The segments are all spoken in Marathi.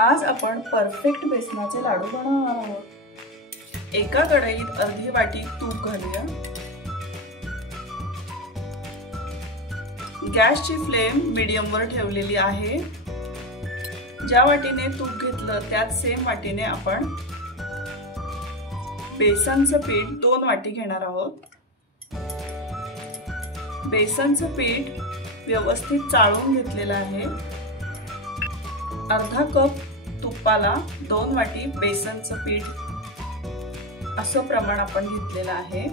आज आपण परफेक्ट बेसनाचे लाडू बनवणार आहोत। एका कढईत अर्धी वाटी तूप घालूया। गॅसची फ्लेम मीडियम वर ठेवलेली आहे। ज्या वाटीने तूप घेतलं त्याच सेम वाटीने आपण बेसनचं पीठ 2 वाटी घेणार आहोत। बेसनचं पीठ व्यवस्थित चाळून घेतलेलं आहे। अर्धा कप तुपाला 2 वाटी बेसनचं पीठ असं प्रमाण आपण घेतलेलं आहे।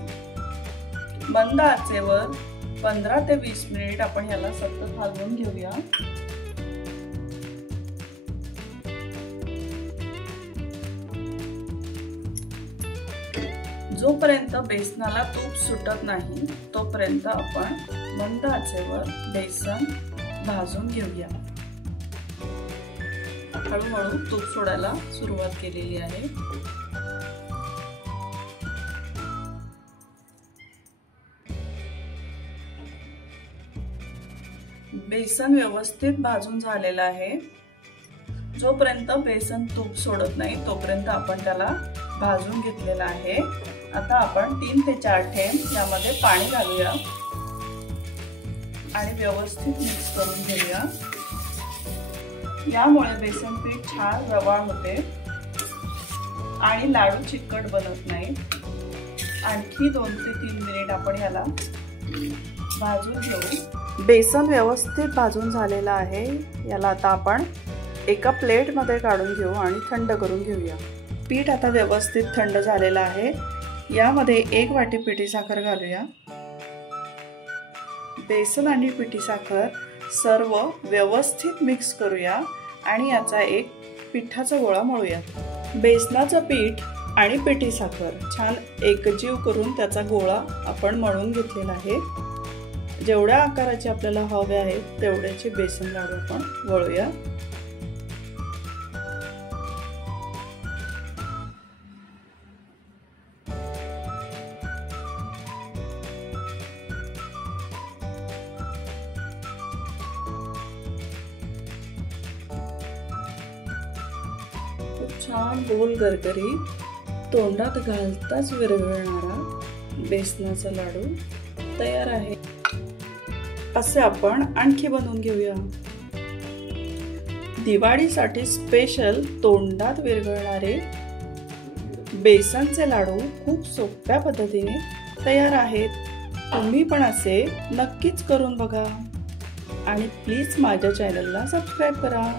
मंद आचेवर 15 ते 20 मिनिट आपण याला सतत हलवून घेऊया। जोपर्यंत बेसनाला तूप सुटत नाही तोपर्यंत आपण मंद आचेवर बेसन भाजून घेऊया। हळूहळू तूप सोडायला सुरुवात केलेली आहे। बेसन व्यवस्थित भाजून झालेलं आहे। जोपर्यंत बेसन तूप सोडत नाही तोपर्यंत आपण त्याला भाजून घेतलेला आहे। आता आपण 3 ते 4 थेंब यामध्ये पाणी घालूया आणि व्यवस्थित मिक्स करून घेऊया। यामुळे बेसन पीठ छान रवाळ होते आणि लाडू चिकट बनत नाही। आणखी 2 ते 3 मिनिट आपण याला भाजून घेऊ। बेसन व्यवस्थित भाजून झालेलं आहे। याला आता आपण एका प्लेट मध्ये काढून घेऊ आणि थंड करून घेऊया। पीठ आता व्यवस्थित थंड झालेलं आहे। यामध्ये 1 वाटी पिठी साखर घालूया। बेसन आणि पिठी साखर सर्व व्यवस्थित मिक्स करूया आणि याचा एक पिठाचा गोळा मळूया। बेसनाचं पीठ आणि पिठी साखर छान एकजीव करून त्याचा गोळा आपण मळून घेतलेला आहे। जेवढ्या आकाराचे आपल्याला हवे आहेत तेवढ्याचे बेसन लाडू आपण वळूया। छान गोल गरगरी तोंडात घालताच विरघळणारा बेसनाचा लाडू तयार आहे। असे आपण आणखी बनवून घेऊया। दिवाळीसाठी स्पेशल तोंडात विरघळणारे बेसनचे लाडू खूप सोप्या पद्धतीने तयार आहेत। तुम्ही पण असे नक्कीच करून बघा आणि प्लीज माझ्या चॅनलला सबस्क्राइब करा।